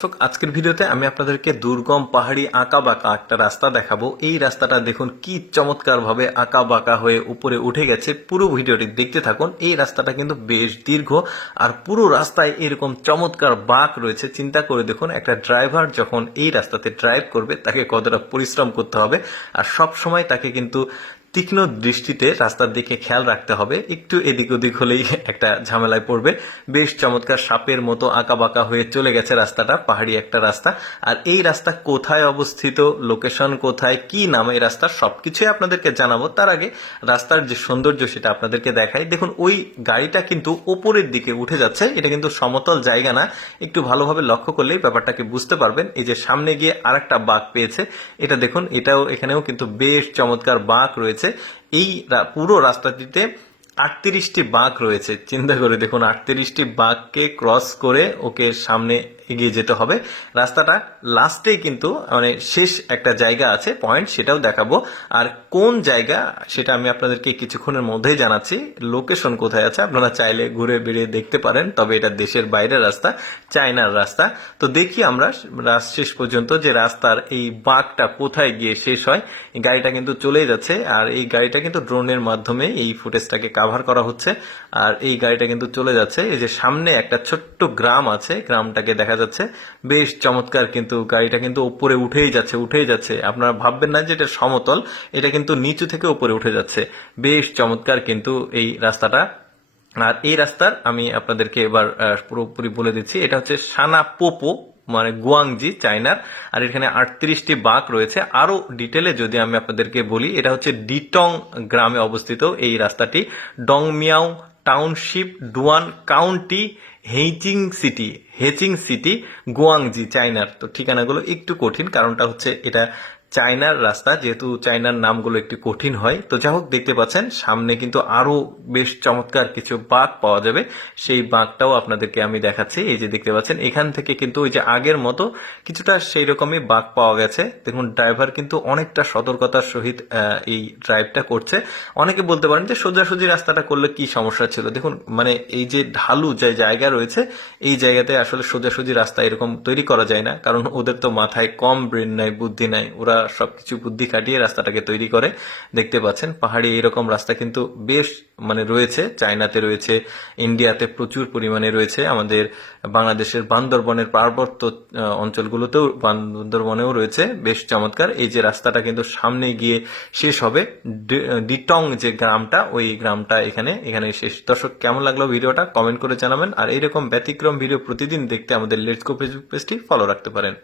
আজকের ভিডিওতে আমি আপনাদেরকে দুর্গম পাহাড়ি আঁকা বাঁকা একটা রাস্তা দেখাবো। এই রাস্তাটা দেখুন কি চমৎকার ভাবে আঁকা বাঁকা হয়ে উপরে উঠে গেছে। পুরো ভিডিওটি দেখতে থাকুন। এই রাস্তাটা কিন্তু বেশ দীর্ঘ আর পুরো রাস্তায় এরকম চমৎকার বাঁক রয়েছে। চিন্তা করে দেখুন একটা ড্রাইভার যখন এই রাস্তাতে ড্রাইভ করবে তাকে কতটা পরিশ্রম করতে হবে, আর সব সময় তাকে কিন্তু তীক্ষ্ণ দৃষ্টিতে রাস্তার দিকে খেয়াল রাখতে হবে। একটু এদিক ওদিক হলেই একটা ঝামেলায় পড়বে। বেশ চমৎকার সাপের মতো আঁকা বাঁকা হয়ে চলে গেছে রাস্তাটা, পাহাড়ি একটা রাস্তা। আর এই রাস্তা কোথায় অবস্থিত, লোকেশন কোথায়, কি নাম এই রাস্তা, সবকিছুই আপনাদেরকে জানাবো। তার আগে রাস্তার যে সৌন্দর্য সেটা আপনাদেরকে দেখাই। দেখুন ওই গাড়িটা কিন্তু ওপরের দিকে উঠে যাচ্ছে, এটা কিন্তু সমতল জায়গা না। একটু ভালোভাবে লক্ষ্য করলেই ব্যাপারটাকে বুঝতে পারবেন। এই যে সামনে গিয়ে আরেকটা বাঁক পেয়েছে, এটা দেখুন, এখানেও কিন্তু বেশ চমৎকার বাঁক রয়েছে। এই পুরো রাস্তাটিতে 38টি বাঁক রয়েছে। চিন্তা করে দেখুন, 38টি বাঁককে ক্রস করে ওকে সামনে এগিয়ে যেতে হবে। রাস্তাটা লাস্টেই কিন্তু মানে শেষ একটা জায়গা আছে, পয়েন্ট, সেটাও দেখাবো। আর কোন জায়গা সেটা আমি আপনাদেরকে কিছুক্ষণের মধ্যেই জানাচ্ছি। লোকেশন কোথায় আছে আপনারা চাইলে ঘুরে বেরিয়ে দেখতে পারেন, তবে এটা দেশের বাইরের রাস্তা, চায়নার রাস্তা। তো দেখি আমরা শেষ পর্যন্ত যে রাস্তার এই বাঁকটা কোথায় গিয়ে শেষ হয়। গাড়িটা কিন্তু চলেই যাচ্ছে, আর এই গাড়িটা কিন্তু ড্রোনের মাধ্যমে এই ফুটেজটাকে কাভার করা হচ্ছে। আর এই গাড়িটা কিন্তু চলে যাচ্ছে। এই যে সামনে একটা ছোট্ট গ্রাম আছে, গ্রামটাকে দেখা যাচ্ছে। বেশ চমৎকার, কিন্তু গাড়িটা কিন্তু উপরে উঠেই যাচ্ছে। আপনারা ভাববেন না যে এটা সমতল, এটা কিন্তু নিচু থেকে উপরে উঠে যাচ্ছে। বেশ চমৎকার কিন্তু এই রাস্তাটা। আর এই রাস্তার আমি আপনাদেরকে এবার পুরোপুরি বলে দিচ্ছি। এটা হচ্ছে সানা পোপো, মানে গুয়াংজি, চায়নার। আর এখানে 38টি বাঁক রয়েছে। আরো ডিটেলে যদি আমি আপনাদেরকে বলি, এটা হচ্ছে ডিটং গ্রামে অবস্থিত এই রাস্তাটি। Dongmiao township, Duan county, Hechi city, Guangxi, চায়নার। তো ঠিকানাগুলো একটু কঠিন, কারণটা হচ্ছে এটা চায়নার রাস্তা, যেহেতু চায়নার নামগুলো একটু কঠিন হয়। তো যাই হোক, দেখতে পাচ্ছেন সামনে কিন্তু আরো বেশ চমৎকার কিছু বাঁক পাওয়া যাবে। সেই বাঁকটাও আপনাদেরকে আমি দেখাচ্ছি। এই যে দেখতে পাচ্ছেন, এখান থেকে কিন্তু ওই যে আগের মতো কিছুটা সেই রকমই বাঁক পাওয়া গেছে। দেখুন ড্রাইভার কিন্তু অনেকটা সতর্কতার সহিত এই ড্রাইভটা করছে। অনেকে বলতে পারেন যে সোজাসুজি রাস্তাটা করলে কি সমস্যা ছিল। দেখুন মানে এই যে ঢালু যে জায়গা রয়েছে, এই জায়গাতে আসলে সোজাসুজি রাস্তা এরকম তৈরি করা যায় না, কারণ ওদের তো মাথায় কম ব্রেন নাই, বুদ্ধি নাই। ওরা সবকিছু বুদ্ধি খাটিয়ে রাস্তাটাকে তৈরি করে। দেখতে পাচ্ছেন পাহাড়ি এরকম রাস্তা কিন্তু বেশ মানে রয়েছে, চায়নাতে রয়েছে, ইন্ডিয়াতে প্রচুর পরিমাণে রয়েছে, আমাদের বাংলাদেশের বান্দরবনের পার্বত্য অঞ্চলগুলোতেও, বান্দরবনেও রয়েছে। বেশ চমৎকার। এই যে রাস্তাটা কিন্তু সামনে গিয়ে শেষ হবে, ডিটং যে গ্রামটা, ওই গ্রামটা এখানে শেষ। দর্শক, কেমন লাগলো ভিডিওটা কমেন্ট করে জানাবেন। আর এইরকম ব্যতিক্রম ভিডিও প্রতিদিন দেখতে আমাদের লেটস গো ফেসবুক পেজটি ফলো রাখতে পারেন।